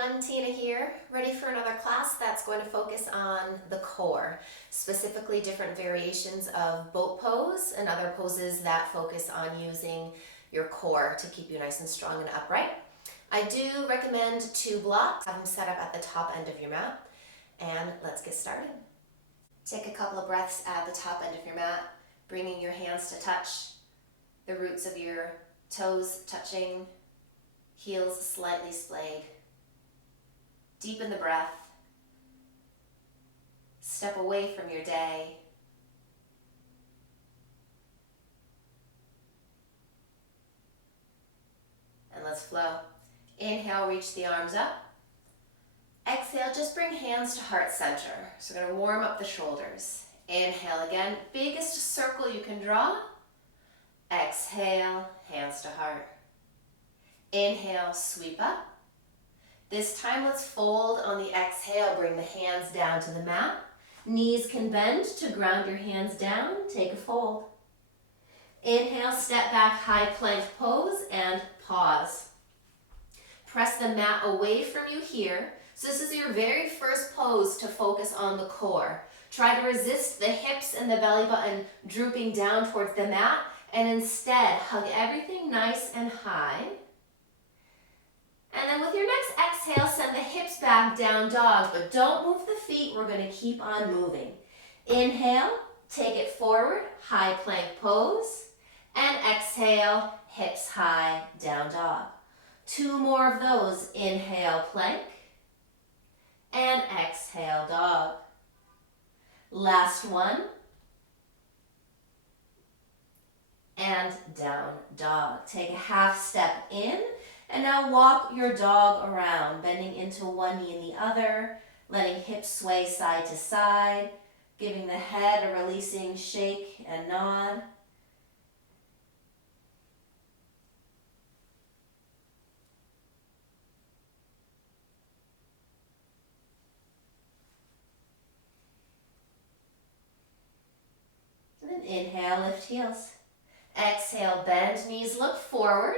everyone, Tina here, ready for another class that's going to focus on the core, specifically different variations of boat pose and other poses that focus on using your core to keep you nice and strong and upright. I do recommend 2 blocks, have them set up at the top end of your mat, and let's get started. Take a couple of breaths at the top end of your mat, bringing your hands to touch the roots of your toes, touching heels slightly splayed. Deepen the breath. Step away from your day. And let's flow. Inhale, reach the arms up. Exhale, just bring hands to heart center. So we're going to warm up the shoulders. Inhale again, biggest circle you can draw. Exhale, hands to heart. Inhale, sweep up. This time let's fold on the exhale, bring the hands down to the mat. Knees can bend to ground your hands down, take a fold. Inhale, step back, high plank pose and pause. Press the mat away from you here. So this is your very first pose to focus on the core. Try to resist the hips and the belly button drooping down towards the mat, and instead hug everything nice and high. And then with your next exhale, send the hips back, down dog, but don't move the feet. We're going to keep on moving. Inhale, take it forward, high plank pose, and exhale, hips high, down dog. 2 more of those. Inhale, plank, and exhale, dog. Last one, and down dog. Take a half step in. And now walk your dog around, bending into one knee and the other, letting hips sway side to side, giving the head a releasing shake and nod. And then inhale, lift heels. Exhale, bend knees, look forward.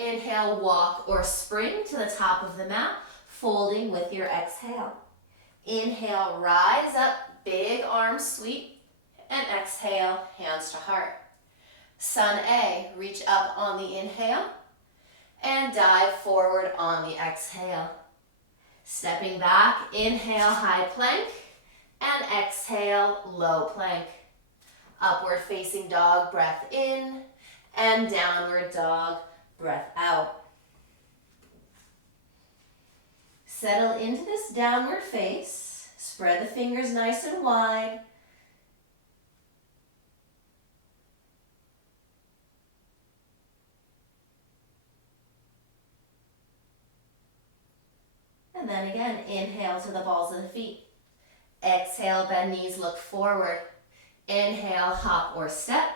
Inhale, walk or spring to the top of the mat, folding with your exhale. Inhale, rise up, big arm sweep, and exhale, hands to heart. Sun A, reach up on the inhale, and dive forward on the exhale. Stepping back, inhale, high plank, and exhale, low plank. Upward facing dog, breath in, and downward dog, breath out. Settle into this downward face. Spread the fingers nice and wide. And then again, inhale to the balls of the feet. Exhale, bend knees, look forward. Inhale, hop or step.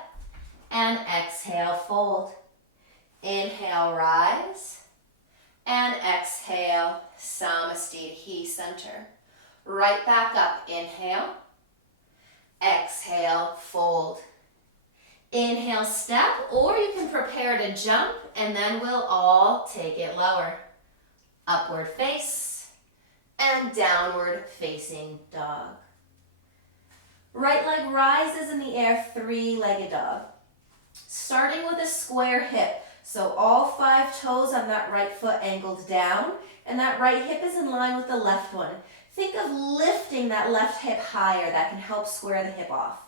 And exhale, fold. Inhale, rise, and exhale, Samasthiti center. Right back up, inhale, exhale, fold. Inhale, step, or you can prepare to jump, and then we'll all take it lower. Upward face, and downward facing dog. Right leg rises in the air, 3-legged dog. Starting with a square hip. So all 5 toes on that right foot angled down, and that right hip is in line with the left one. Think of lifting that left hip higher. That can help square the hip off.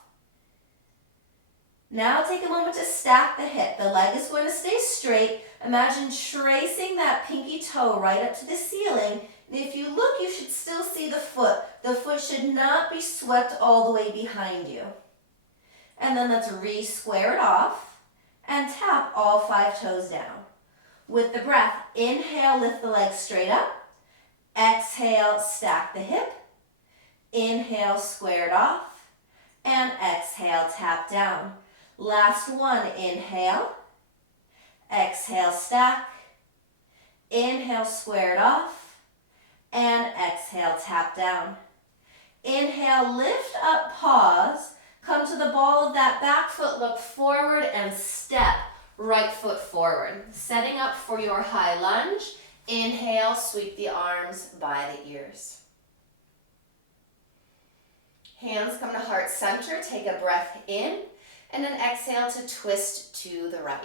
Now take a moment to stack the hip. The leg is going to stay straight. Imagine tracing that pinky toe right up to the ceiling. And if you look, you should still see the foot. The foot should not be swept all the way behind you. And then let's re-square it off. And tap all 5 toes down. With the breath, inhale, lift the leg straight up. Exhale, stack the hip. Inhale, square it off. And exhale, tap down. Last one, inhale. Exhale, stack. Inhale, square it off. And exhale, tap down. Inhale, lift up, pause. Come to the ball of that back foot, look forward and step right foot forward. Setting up for your high lunge. Inhale, sweep the arms by the ears. Hands come to heart center, take a breath in, and then exhale to twist to the right.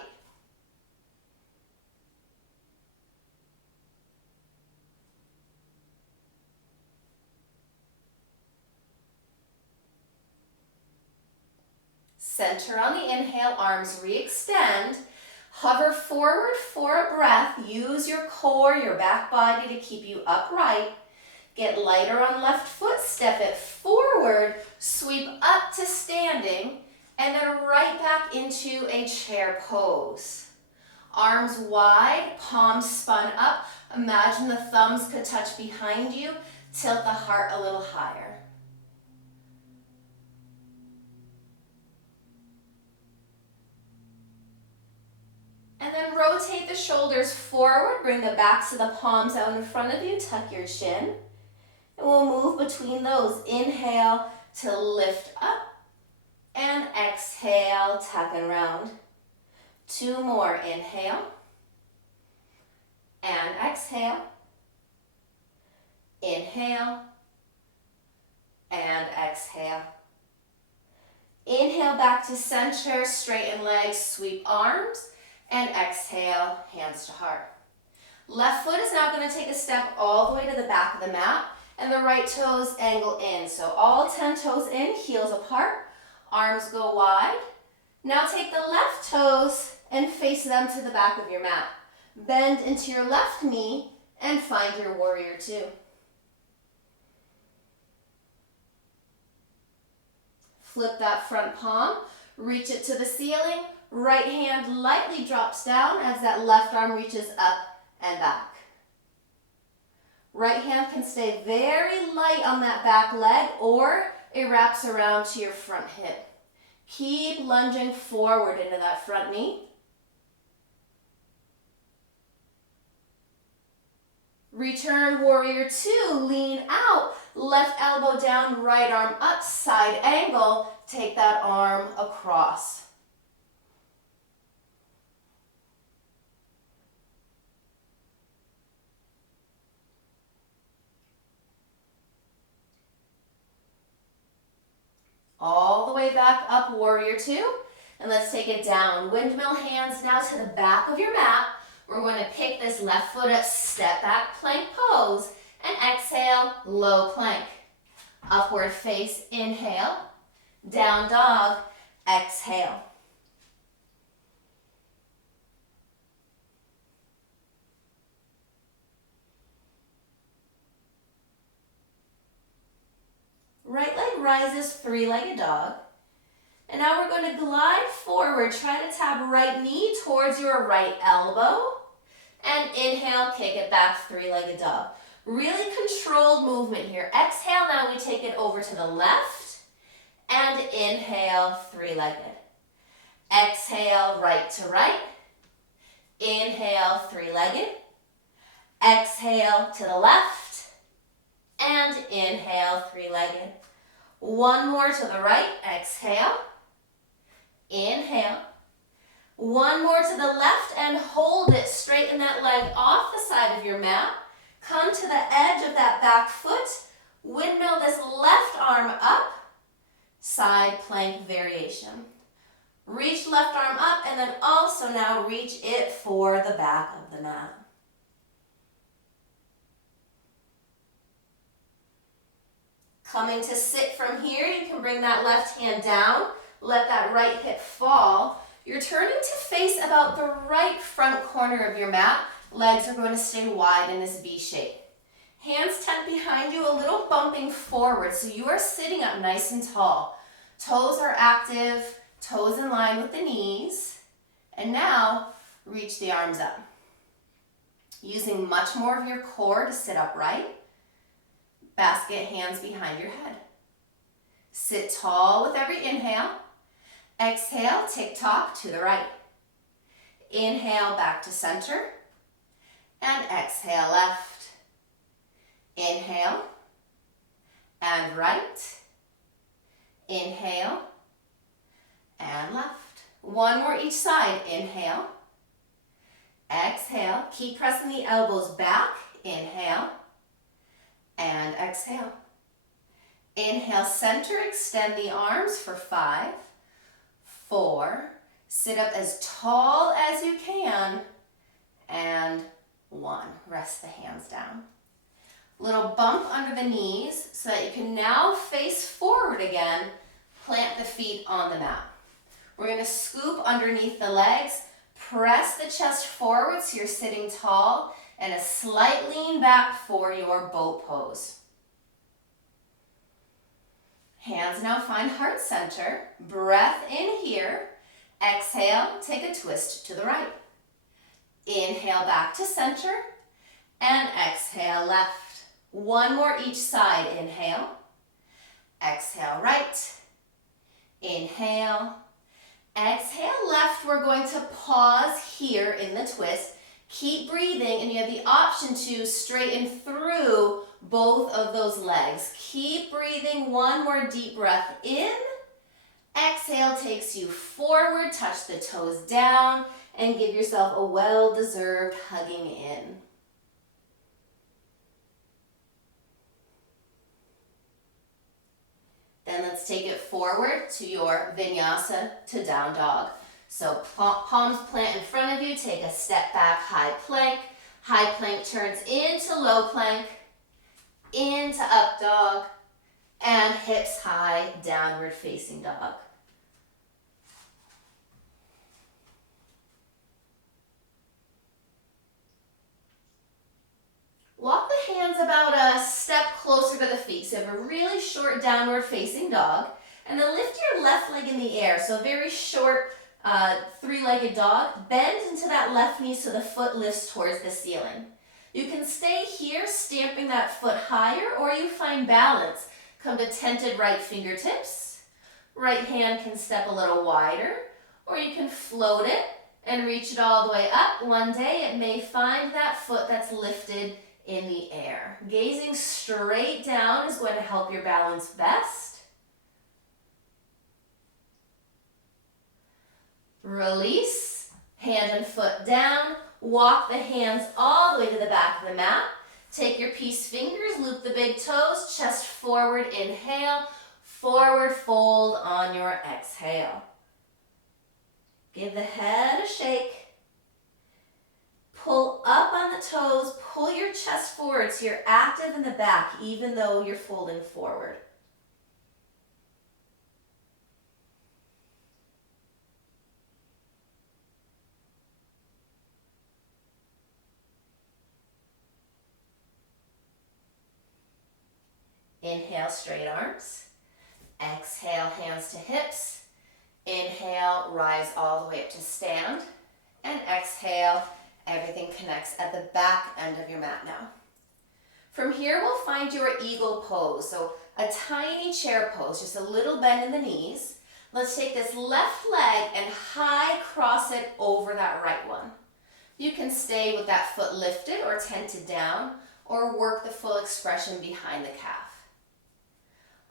Center on the inhale, arms re-extend. Hover forward for a breath. Use your core, your back body to keep you upright. Get lighter on left foot, step it forward, sweep up to standing, and then right back into a chair pose. Arms wide, palms spun up. Imagine the thumbs could touch behind you. Tilt the heart a little higher. And then rotate the shoulders forward, bring the backs of the palms out in front of you, tuck your chin. And we'll move between those. Inhale to lift up, and exhale, tuck and round. 2 more, inhale, and exhale. Inhale, and exhale. Inhale back to center, straighten legs, sweep arms, and exhale, hands to heart. Left foot is now going to take a step all the way to the back of the mat, and the right toes angle in. So all 10 toes in, heels apart, arms go wide. Now take the left toes and face them to the back of your mat. Bend into your left knee and find your warrior 2. Flip that front palm, reach it to the ceiling. Right hand lightly drops down as that left arm reaches up and back. Right hand can stay very light on that back leg, or it wraps around to your front hip. Keep lunging forward into that front knee. Return warrior 2, lean out, left elbow down, right arm up, side angle, take that arm across. All the way back up, warrior 2, and let's take it down. Windmill hands now to the back of your mat. We're going to pick this left foot up, step back, plank pose, and exhale, low plank. Upward face, inhale, down dog, exhale. Right leg rises, 3-legged dog. And now we're going to glide forward. Try to tap right knee towards your right elbow. And inhale, kick it back, 3-legged dog. Really controlled movement here. Exhale, now we take it over to the left. And inhale, 3-legged. Exhale, right to right. Inhale, 3-legged. Exhale to the left. And inhale, 3-legged. One more to the right, exhale. Inhale. One more to the left and hold it. Straighten that leg off the side of your mat. Come to the edge of that back foot. Windmill this left arm up. Side plank variation. Reach left arm up and then also now reach it for the back of the mat. Coming to sit from here, you can bring that left hand down, let that right hip fall. You're turning to face about the right front corner of your mat. Legs are going to stay wide in this V shape. Hands tucked behind you, a little bumping forward, so you are sitting up nice and tall. Toes are active, toes in line with the knees. And now, reach the arms up. Using much more of your core to sit upright. Basket hands behind your head. Sit tall with every inhale. Exhale, tick-tock to the right. Inhale, back to center. And exhale, left. Inhale. And right. Inhale. And left. One more each side. Inhale. Exhale. Keep pressing the elbows back. Inhale. And exhale. Inhale, center, extend the arms for 5, 4, sit up as tall as you can, and 1. Rest the hands down. Little bump under the knees so that you can now face forward again. Plant the feet on the mat. We're going to scoop underneath the legs, press the chest forward so you're sitting tall, and a slight lean back for your boat pose. Hands now find heart center. Breath in here. Exhale, take a twist to the right. Inhale back to center. And exhale left. 1 more each side. Inhale. Exhale right. Inhale. Exhale left. We're going to pause here in the twist. Keep breathing, and you have the option to straighten through both of those legs. Keep breathing. 1 more deep breath in. Exhale takes you forward. Touch the toes down and give yourself a well-deserved hugging in. Then let's take it forward to your vinyasa to down dog. So palms plant in front of you. Take a step back, high plank. High plank turns into low plank, into up dog, and hips high, downward facing dog. Walk the hands about a step closer to the feet. So you have a really short downward facing dog. And then lift your left leg in the air. So a very short 3-legged dog. Bend into that left knee so the foot lifts towards the ceiling. You can stay here, stamping that foot higher, or you find balance. Come to tented right fingertips. Right hand can step a little wider, or you can float it and reach it all the way up. One day it may find that foot that's lifted in the air. Gazing straight down is going to help your balance best. Release, hand and foot down. Walk the hands all the way to the back of the mat. Take your peace fingers, loop the big toes, chest forward, inhale, forward fold on your exhale. Give the head a shake. Pull up on the toes, pull your chest forward so you're active in the back even though you're folding forward. Inhale, straight arms. Exhale, hands to hips. Inhale, rise all the way up to stand. And exhale, everything connects at the back end of your mat now. From here, we'll find your eagle pose. So a tiny chair pose, just a little bend in the knees. Let's take this left leg and high cross it over that right one. You can stay with that foot lifted or tented down, or work the full expression behind the calf.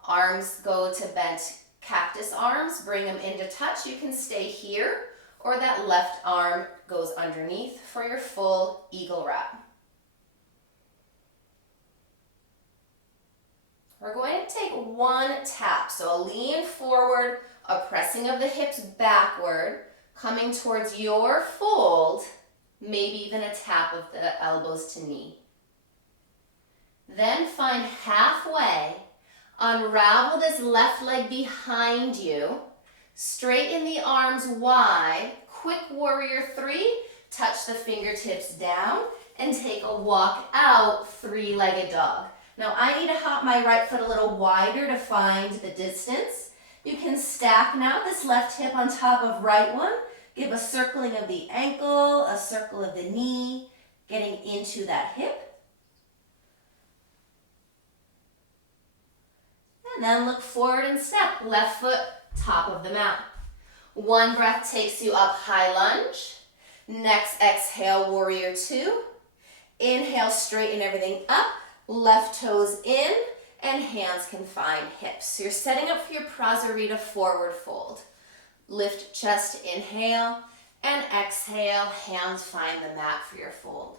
Arms go to bent cactus arms, bring them into touch. You can stay here, or that left arm goes underneath for your full eagle wrap. We're going to take 1 tap, so a lean forward, a pressing of the hips backward, coming towards your fold, maybe even a tap of the elbows to knee. Then find halfway, unravel this left leg behind you, straighten the arms wide, quick warrior 3, touch the fingertips down, and take a walk out, 3-legged dog. Now I need to hop my right foot a little wider to find the distance. You can stack now this left hip on top of right one, give a circling of the ankle, a circle of the knee, getting into that hip. And then look forward and step, left foot, top of the mat. 1 breath takes you up, high lunge. Next exhale, warrior 2. Inhale, straighten everything up, left toes in, and hands can find hips. So you're setting up for your Prasarita forward fold. Lift chest, inhale. And exhale, hands find the mat for your fold.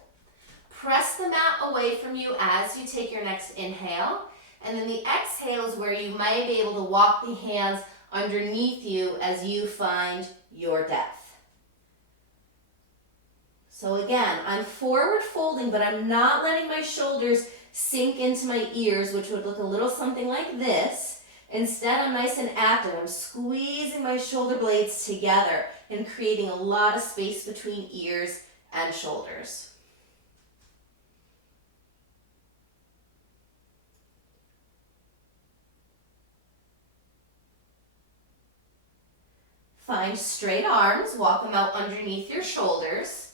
Press the mat away from you as you take your next inhale. And then the exhale is where you might be able to walk the hands underneath you as you find your depth. So again, I'm forward folding, but I'm not letting my shoulders sink into my ears, which would look a little something like this. Instead, I'm nice and active. I'm squeezing my shoulder blades together and creating a lot of space between ears and shoulders. Find straight arms, walk them out underneath your shoulders.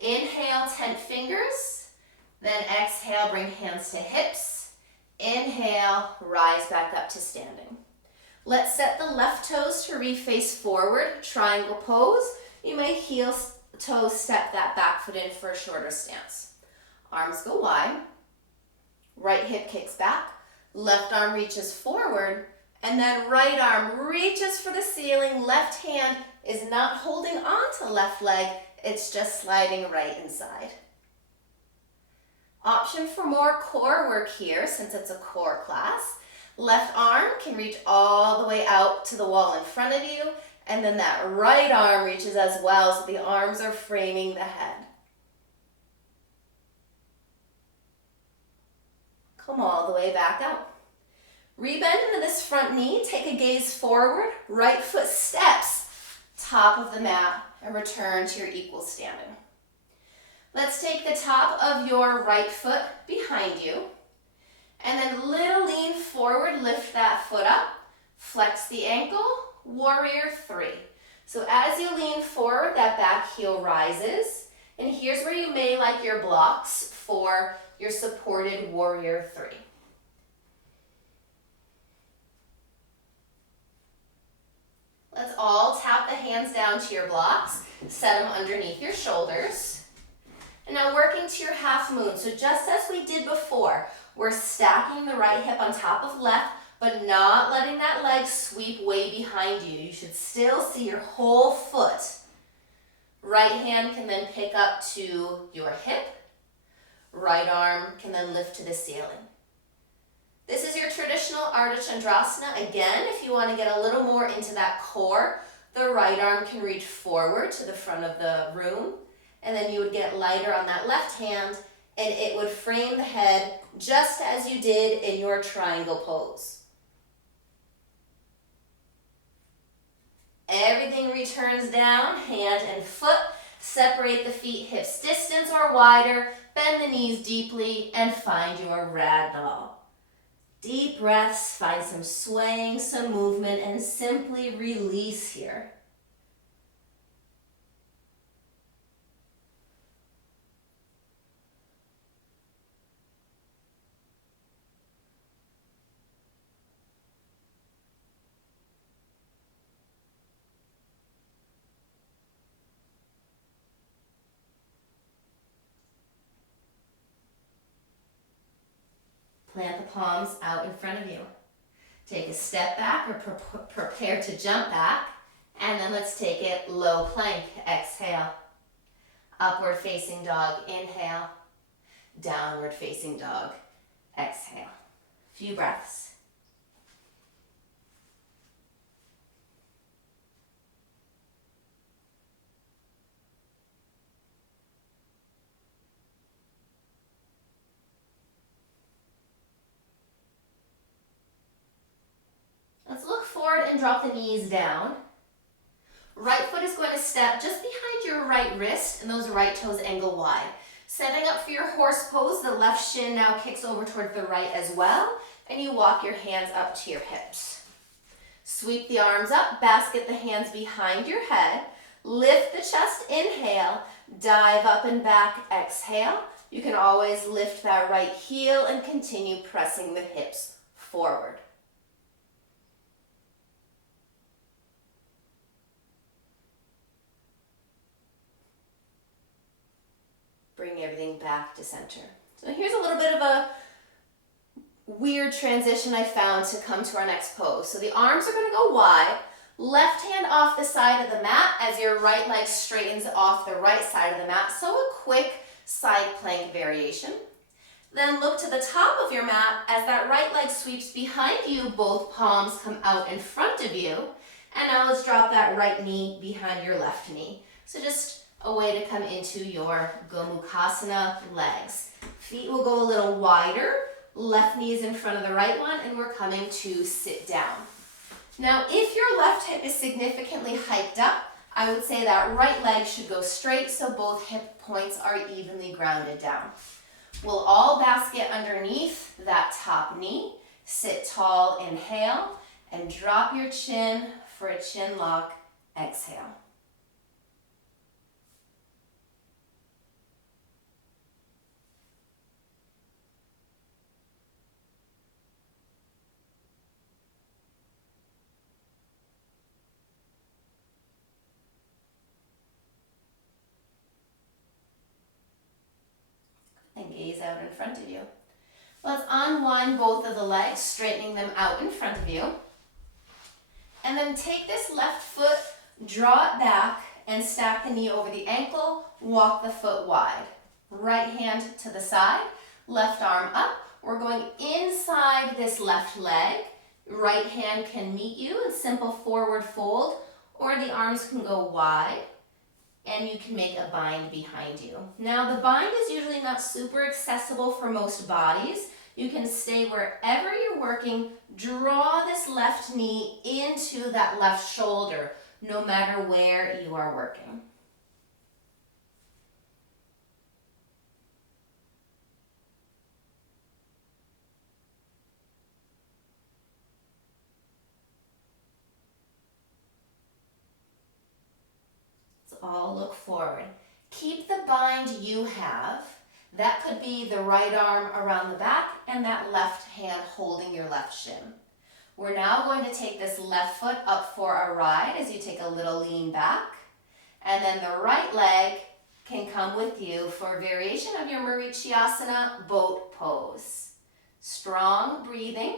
Inhale, tent fingers. Then exhale, bring hands to hips. Inhale, rise back up to standing. Let's set the left toes to reface forward, triangle pose. You may heel toe step that back foot in for a shorter stance. Arms go wide. Right hip kicks back. Left arm reaches forward. And then right arm reaches for the ceiling. Left hand is not holding on to left leg. It's just sliding right inside. Option for more core work here since it's a core class. Left arm can reach all the way out to the wall in front of you. And then that right arm reaches as well, so the arms are framing the head. Come all the way back out. Rebend into this front knee, take a gaze forward, right foot steps, top of the mat, and return to your equal standing. Let's take the top of your right foot behind you, and then little lean forward, lift that foot up, flex the ankle, warrior three. So as you lean forward, that back heel rises, and here's where you may like your blocks for your supported warrior three. Let's all tap the hands down to your blocks, set them underneath your shoulders. And now working to your half moon. So just as we did before, we're stacking the right hip on top of left, but not letting that leg sweep way behind you. You should still see your whole foot. Right hand can then pick up to your hip. Right arm can then lift to the ceiling. This is your traditional Ardha Chandrasana. Again, if you want to get a little more into that core, the right arm can reach forward to the front of the room, and then you would get lighter on that left hand, and it would frame the head just as you did in your triangle pose. Everything returns down, hand and foot. Separate the feet hips distance or wider, bend the knees deeply, and find your ragdoll. Deep breaths, find some swaying, some movement, and simply release here. Plant the palms out in front of you. Take a step back or prepare to jump back. And then let's take it low plank. Exhale. Upward facing dog. Inhale. Downward facing dog. Exhale. Few breaths. Let's look forward and drop the knees down. Right foot is going to step just behind your right wrist and those right toes angle wide. Setting up for your horse pose, the left shin now kicks over towards the right as well, and you walk your hands up to your hips. Sweep the arms up, basket the hands behind your head, lift the chest, inhale, dive up and back, exhale. You can always lift that right heel and continue pressing the hips forward. Bring everything back to center. So here's a little bit of a weird transition I found to come to our next pose. So the arms are going to go wide, Left hand off the side of the mat as your right leg straightens off the right side of the mat. So a quick side plank variation. Then look to the top of your mat as that right leg sweeps behind you, both palms come out in front of you. And now let's drop that right knee behind your left knee. So just a way to come into your Gomukhasana legs. Feet will go a little wider, left knee is in front of the right one, and we're coming to sit down. Now, if your left hip is significantly hiked up, I would say that right leg should go straight so both hip points are evenly grounded down. We'll all basket underneath that top knee. Sit tall, inhale, and drop your chin for a chin lock, exhale. And gaze out in front of you. Let's unwind both of the legs, straightening them out in front of you. And then take this left foot, draw it back, and stack the knee over the ankle, walk the foot wide. Right hand to the side, left arm up. We're going inside this left leg. Right hand can meet you in simple forward fold, or the arms can go wide. And you can make a bind behind you. Now the bind is usually not super accessible for most bodies. You can stay wherever you're working, draw this left knee into that left shoulder, no matter where you are working. All look forward. Keep the bind you have. That could be the right arm around the back and that left hand holding your left shin. We're now going to take this left foot up for a ride as you take a little lean back. And then the right leg can come with you for a variation of your Marichyasana boat pose. Strong breathing.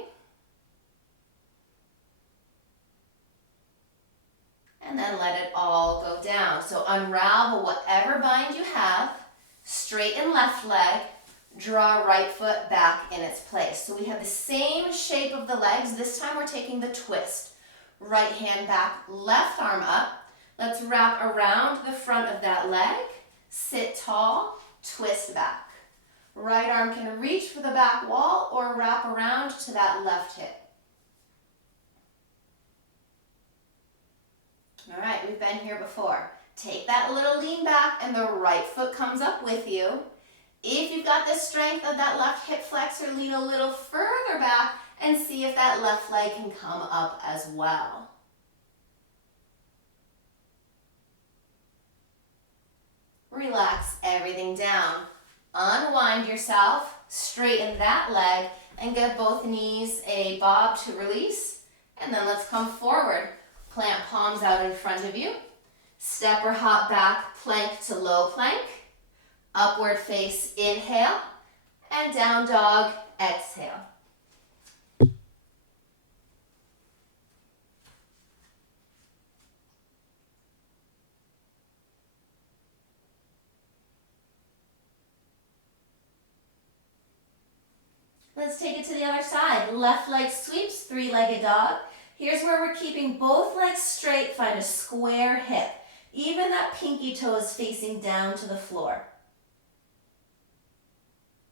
And then let it all go down. So unravel whatever bind you have, straighten left leg, draw right foot back in its place. So we have the same shape of the legs. This time we're taking the twist. Right hand back, left arm up. Let's wrap around the front of that leg, sit tall, twist back. Right arm can reach for the back wall or wrap around to that left hip. All right, we've been here before. Take that little lean back and the right foot comes up with you. If you've got the strength of that left hip flexor, lean a little further back and see if that left leg can come up as well. Relax everything down. Unwind yourself, straighten that leg, and give both knees a bob to release. And then let's come forward. Plant palms out in front of you. Step or hop back, plank to low plank. Upward face, inhale. And down dog, exhale. Let's take it to the other side. Left leg sweeps, three-legged dog. Here's where we're keeping both legs straight. Find a square hip. Even that pinky toe is facing down to the floor.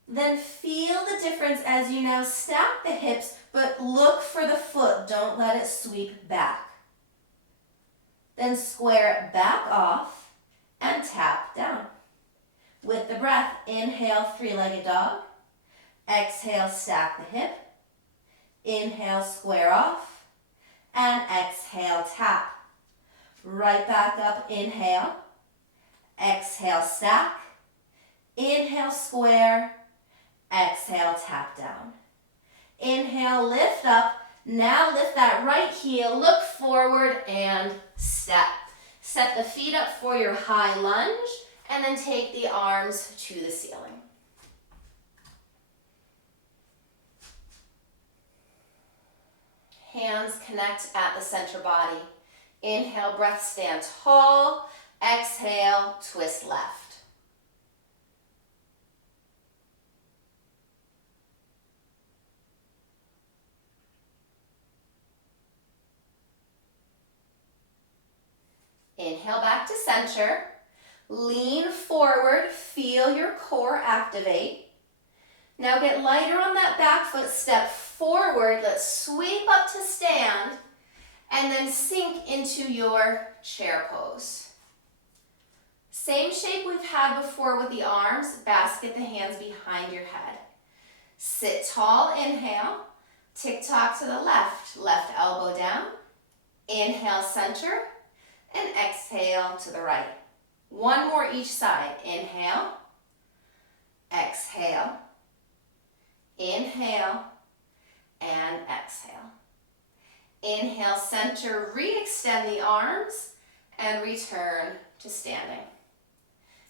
Then feel the difference as you now stack the hips, but look for the foot. Don't let it sweep back. Then square it back off and tap down. With the breath, inhale, three-legged dog. Exhale, stack the hip. Inhale, square off. And exhale, tap. Right back up, inhale. Exhale, stack. Inhale, square. Exhale, tap down. Inhale, lift up. Now lift that right heel, look forward and step. Set the feet up for your high lunge and then take the arms to the ceiling. Hands connect at the center body. Inhale, breath, stand tall. Exhale, twist left. Inhale back to center. Lean forward, feel your core activate. Now get lighter on that back foot, step forward. Let's sweep up to stand and then sink into your chair pose. Same shape we've had before with the arms, basket the hands behind your head. Sit tall, inhale, tick-tock to the left, left elbow down. Inhale, center, and exhale to the right. One more each side. Inhale, exhale, inhale, and exhale. Inhale, center, re-extend the arms, and return to standing.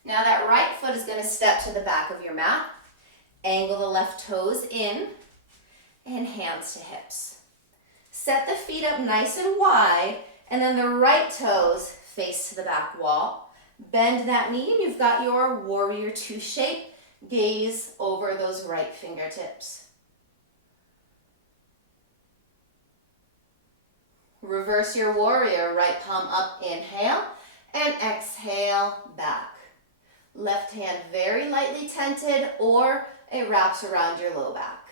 Now that right foot is going to step to the back of your mat. Angle the left toes in, and hands to hips. Set the feet up nice and wide, and then the right toes face to the back wall. Bend that knee, and you've got your warrior two shape. Gaze over those right fingertips. Reverse your warrior, right palm up, inhale, and exhale, back. Left hand very lightly tented, or it wraps around your low back.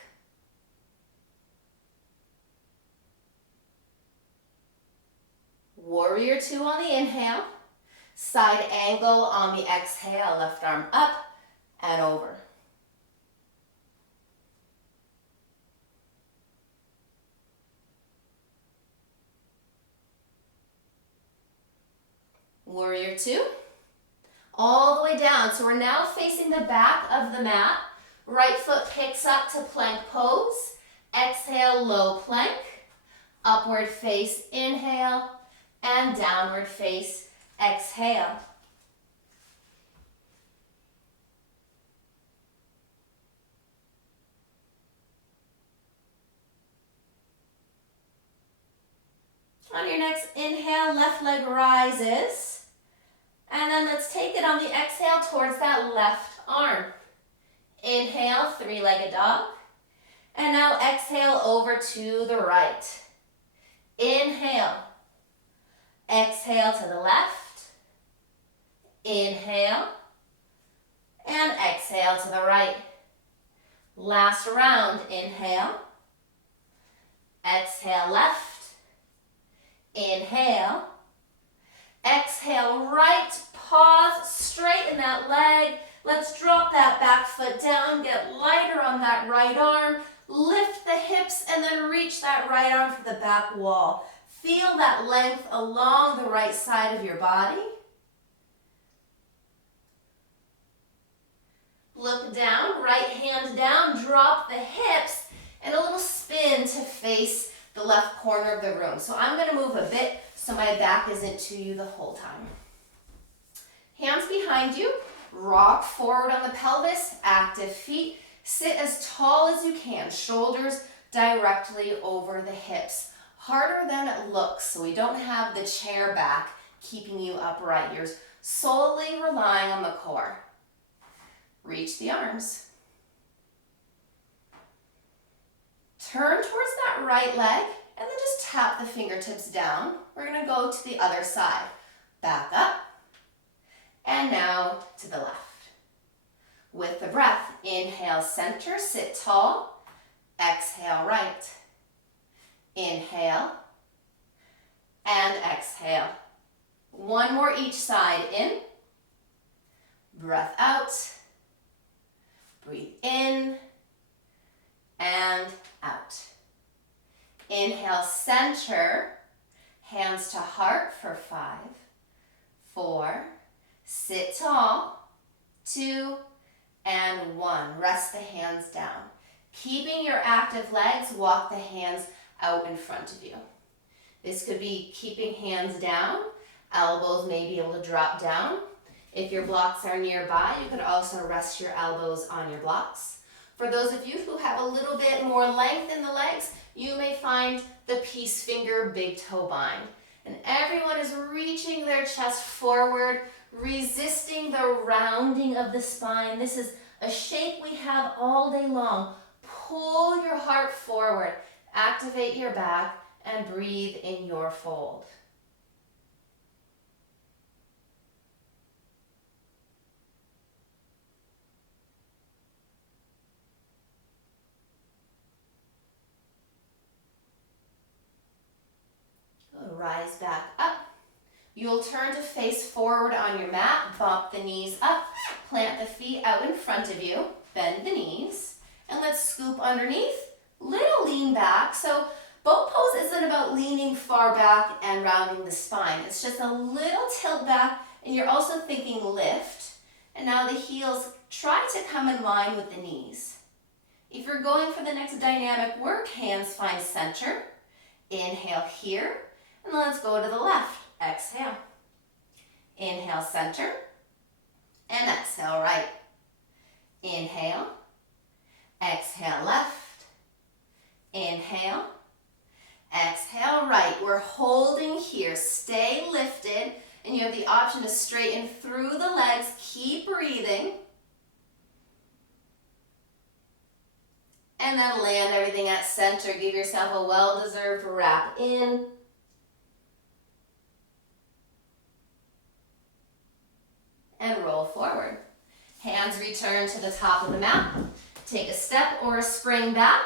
Warrior two on the inhale, side angle on the exhale, left arm up and over. Warrior two, all the way down. So we're now facing the back of the mat. Right foot picks up to plank pose. Exhale, low plank. Upward face, inhale. And downward face, exhale. On your next inhale, left leg rises. And then let's take it on the exhale towards that left arm. Inhale, three-legged dog. And now exhale over to the right. Inhale. Exhale to the left. Inhale. And exhale to the right. Last round. Inhale. Exhale left. Inhale. Exhale right. Pause. Straighten that leg. Let's drop that back foot down. Get lighter on that right arm. Lift the hips and then reach that right arm for the back wall. Feel that length along the right side of your body. Look down, right hand down, drop the hips, and a little spin to face the left corner of the room. So I'm going to move a bit so my back isn't to you the whole time. Hands behind you, rock forward on the pelvis, active feet. Sit as tall as you can, shoulders directly over the hips. Harder than it looks, so we don't have the chair back keeping you upright. You're solely relying on the core. Reach the arms. Turn towards that right leg and then just tap the fingertips down. We're going to go to the other side. Back up and now to the left. With the breath, inhale, center, sit tall. Exhale, right. Inhale and exhale. One more each side. In. Breath out. Breathe in and out. Inhale, center. Hands to heart for 5, 4. Sit tall. 2 and 1. Rest the hands down. Keeping your active legs, walk the hands out in front of you. This could be keeping hands down. Elbows may be able to drop down. If your blocks are nearby, you could also rest your elbows on your blocks. For those of you who have a little bit more length in the legs, you may find the peace finger big toe bind. And everyone is reaching their chest forward, resisting the rounding of the spine. This is a shape we have all day long. Pull your heart forward, activate your back, and breathe in your fold. Good. Rise back up. You'll turn to face forward on your mat, bump the knees up, plant the feet out in front of you, bend the knees, and let's scoop underneath. Little lean back. So boat pose isn't about leaning far back and rounding the spine. It's just a little tilt back, and you're also thinking lift. And now the heels try to come in line with the knees. If you're going for the next dynamic work, hands find center. Inhale here, and then let's go to the left. Exhale. Inhale, center, and exhale, right. Inhale, exhale, left. Inhale, exhale, right. We're holding here. Stay lifted, and you have the option to straighten through the legs. Keep breathing. And then land everything at center. Give yourself a well-deserved wrap in. And roll forward. Hands return to the top of the mat. Take a step or a spring back,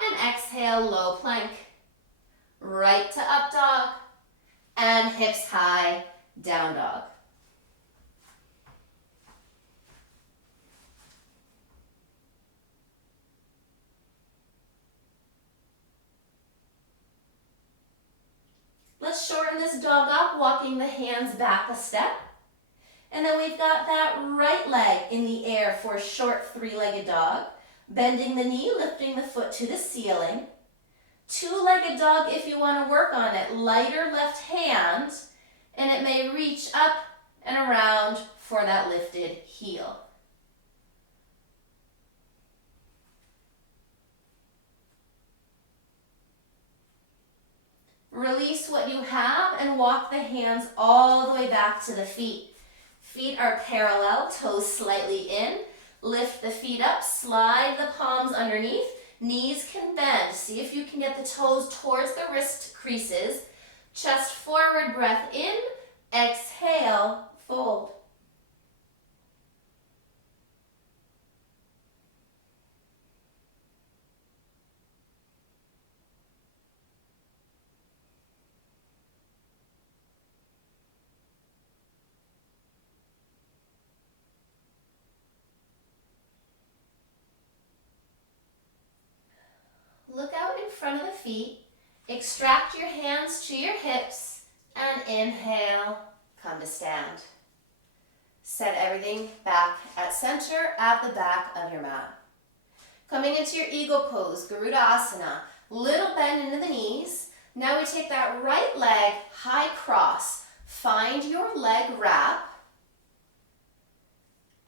and exhale, low plank. Right to up dog, and hips high, down dog. Let's shorten this dog up, walking the hands back a step. And then we've got that right leg in the air for a short three-legged dog. Bending the knee, lifting the foot to the ceiling. Two-legged dog if you want to work on it. Lighter left hand, and it may reach up and around for that lifted heel. Release what you have and walk the hands all the way back to the feet. Feet are parallel, toes slightly in. Lift the feet up, slide the palms underneath. Knees can bend. See if you can get the toes towards the wrist creases. Chest forward, breath in. Exhale, fold. Look out in front of the feet, extract your hands to your hips, and inhale, come to stand. Set everything back at center at the back of your mat. Coming into your eagle pose, Garudasana, little bend into the knees. Now we take that right leg, high cross, find your leg wrap,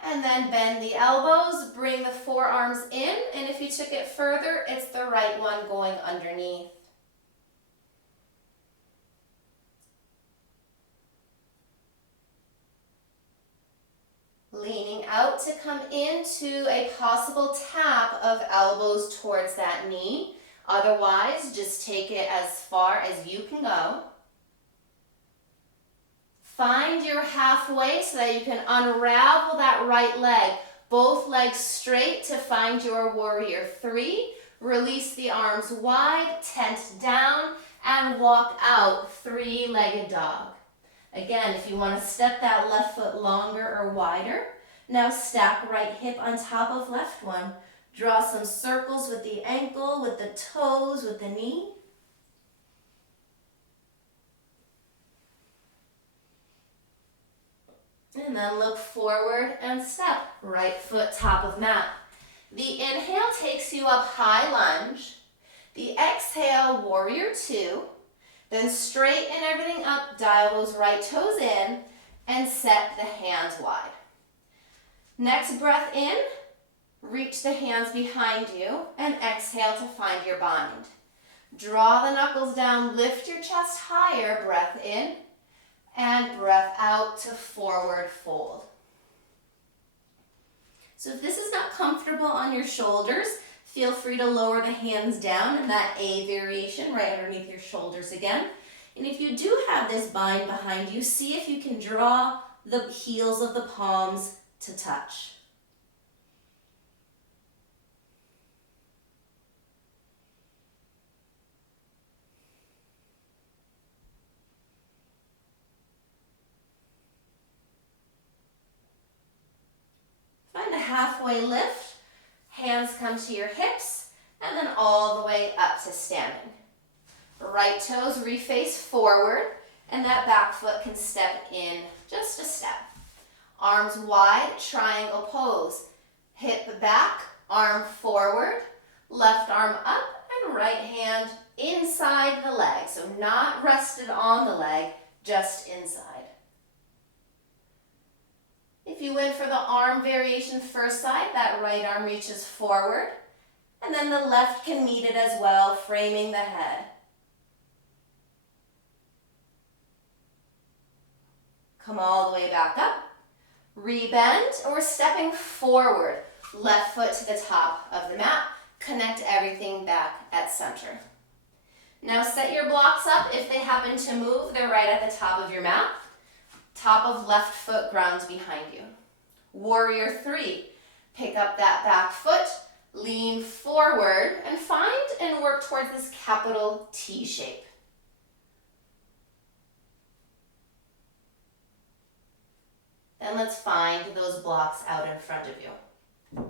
and then bend the elbows, bring the forearms in, and if you took it further, it's the right one going underneath. Leaning out to come into a possible tap of elbows towards that knee. Otherwise, just take it as far as you can go. Find your halfway so that you can unravel that right leg. Both legs straight to find your warrior three. Release the arms wide, tent down, and walk out, three-legged dog. Again, if you want to step that left foot longer or wider, now stack right hip on top of left one. Draw some circles with the ankle, with the toes, with the knee. And then look forward and step. Right foot top of mat. The inhale takes you up, high lunge. The exhale, warrior two. Then straighten everything up, dial those right toes in, and set the hands wide. Next breath in, reach the hands behind you, and exhale to find your bind. Draw the knuckles down, lift your chest higher, breath in, and breath out to forward fold. So if this is not comfortable on your shoulders, feel free to lower the hands down in that A variation right underneath your shoulders again. And if you do have this bind behind you, see if you can draw the heels of the palms to touch. Find a halfway lift, hands come to your hips, and then all the way up to standing. Right toes reface forward, and that back foot can step in just a step. Arms wide, triangle pose. Hip back, arm forward, left arm up, and right hand inside the leg. So not rested on the leg, just inside. If you went for the arm variation first side, that right arm reaches forward, and then the left can meet it as well, framing the head. Come all the way back up. Rebend, or stepping forward. Left foot to the top of the mat. Connect everything back at center. Now set your blocks up. If they happen to move, they're right at the top of your mat. Top of left foot grounds behind you. Warrior 3. Pick up that back foot, lean forward, and find and work towards this capital T shape. Then let's find those blocks out in front of you.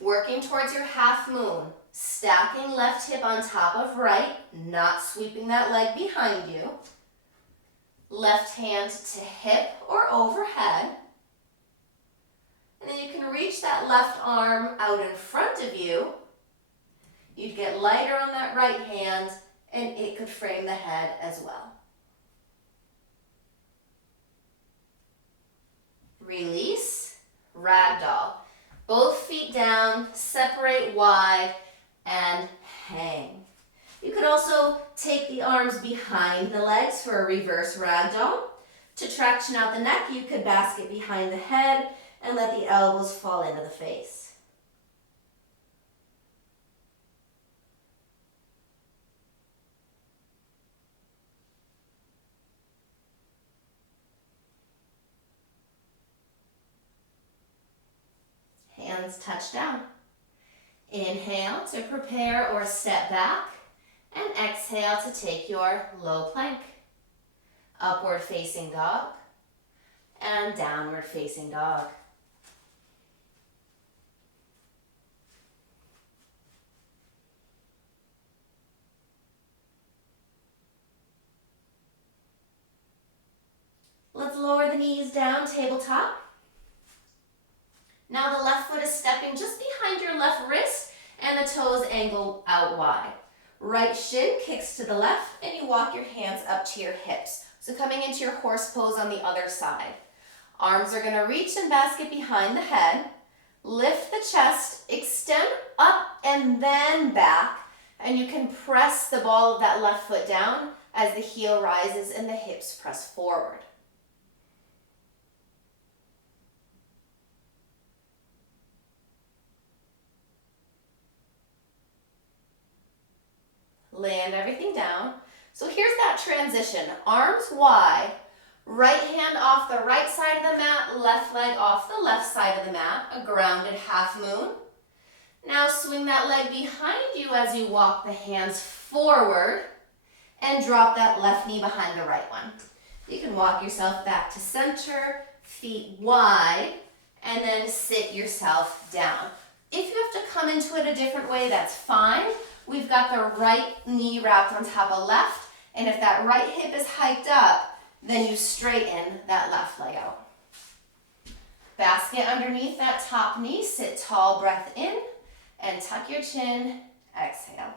Working towards your half moon, stacking left hip on top of right, not sweeping that leg behind you. Left hand to hip or overhead. And then you can reach that left arm out in front of you. You'd get lighter on that right hand, and it could frame the head as well. Release, ragdoll. Both feet down, separate wide, and hang. You could also take the arms behind the legs for a reverse ragdoll. To traction out the neck, you could basket behind the head and let the elbows fall into the face. Hands touch down. Inhale to prepare or step back, and exhale to take your low plank. Upward facing dog and downward facing dog. Let's lower the knees down, tabletop. Now the left foot is stepping just behind your left wrist and the toes angle out wide. Right shin kicks to the left and you walk your hands up to your hips. So coming into your horse pose on the other side. Arms are going to reach and basket behind the head. Lift the chest, extend up and then back. And you can press the ball of that left foot down as the heel rises and the hips press forward. Land everything down. So here's that transition. Arms wide, right hand off the right side of the mat, left leg off the left side of the mat, a grounded half moon. Now swing that leg behind you as you walk the hands forward and drop that left knee behind the right one. You can walk yourself back to center, feet wide, and then sit yourself down. If you have to come into it a different way, that's fine. We've got the right knee wrapped on top of left, and if that right hip is hiked up, then you straighten that left leg out. Basket underneath that top knee, sit tall, breath in, and tuck your chin, exhale.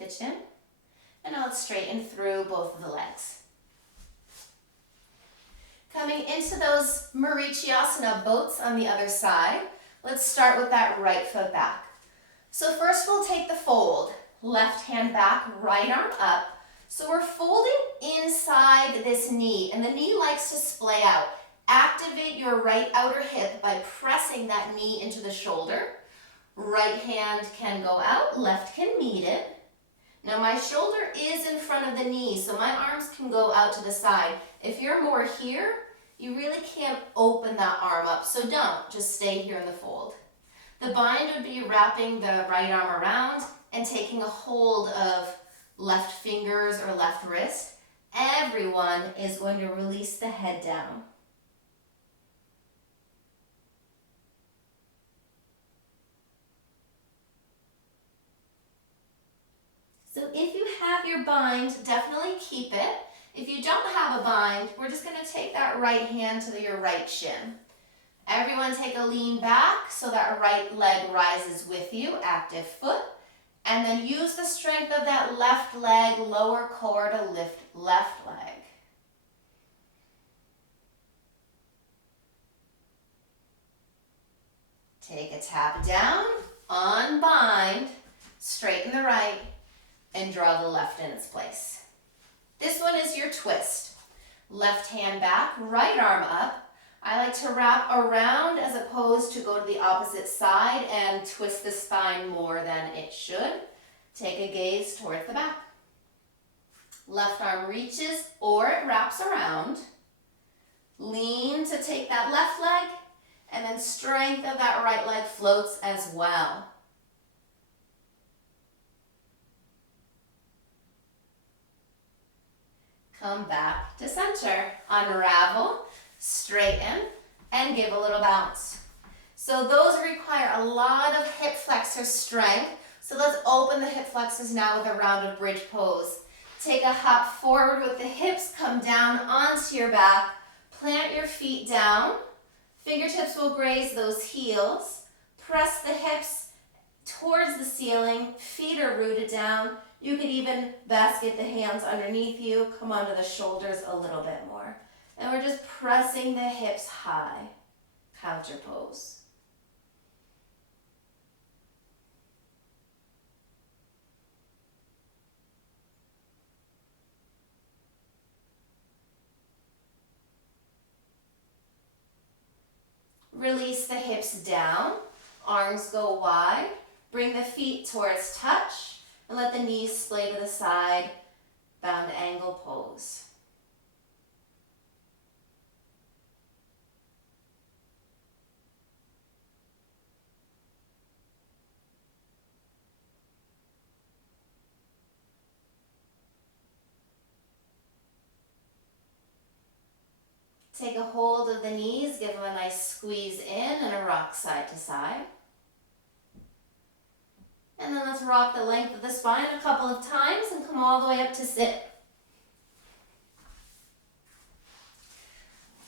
pitch in. And now let's straighten through both of the legs. Coming into those Marichyasana boats on the other side, let's start with that right foot back. So first we'll take the fold, left hand back, right arm up. So we're folding inside this knee, and the knee likes to splay out. Activate your right outer hip by pressing that knee into the shoulder. Right hand can go out, left can meet it. Now my shoulder is in front of the knee, so my arms can go out to the side. If you're more here, you really can't open that arm up, so don't, just stay here in the fold. The bind would be wrapping the right arm around and taking a hold of left fingers or left wrist. Everyone is going to release the head down. So if you have your bind, definitely keep it. If you don't have a bind, we're just going to take that right hand to your right shin. Everyone take a lean back so that right leg rises with you, active foot. And then use the strength of that left leg, lower core to lift left leg. Take a tap down, unbind, straighten the right, and draw the left in its place. This one is your twist. Left hand back, right arm up. I like to wrap around as opposed to go to the opposite side and twist the spine more than it should. Take a gaze towards the back. Left arm reaches or it wraps around. Lean to take that left leg, and then strength of that right leg floats as well. Come back to center. Unravel, straighten, and give a little bounce. So those require a lot of hip flexor strength. So let's open the hip flexors now with a rounded bridge pose. Take a hop forward with the hips, come down onto your back, plant your feet down. Fingertips will graze those heels. Press the hips towards the ceiling, feet are rooted down. You could even basket the hands underneath you, come onto the shoulders a little bit more. And we're just pressing the hips high, counter pose. Release the hips down, arms go wide, bring the feet towards touch, and let the knees splay to the side, bound angle pose. Take a hold of the knees, give them a nice squeeze in and a rock side to side. And then let's rock the length of the spine a couple of times and come all the way up to sit.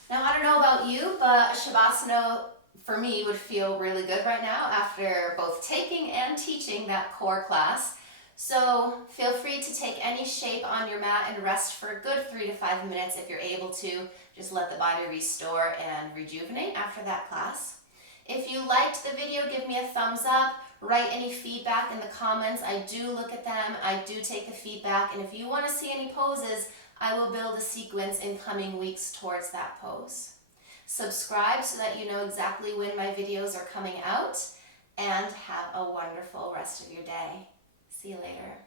Now, I don't know about you, but Shavasana for me would feel really good right now after both taking and teaching that core class. So feel free to take any shape on your mat and rest for a good 3 to 5 minutes if you're able to. Just let the body restore and rejuvenate after that class. If you liked the video, give me a thumbs up. Write any feedback in the comments. I do look at them. I do take the feedback. And if you want to see any poses, I will build a sequence in coming weeks towards that pose. Subscribe so that you know exactly when my videos are coming out. And have a wonderful rest of your day. See you later.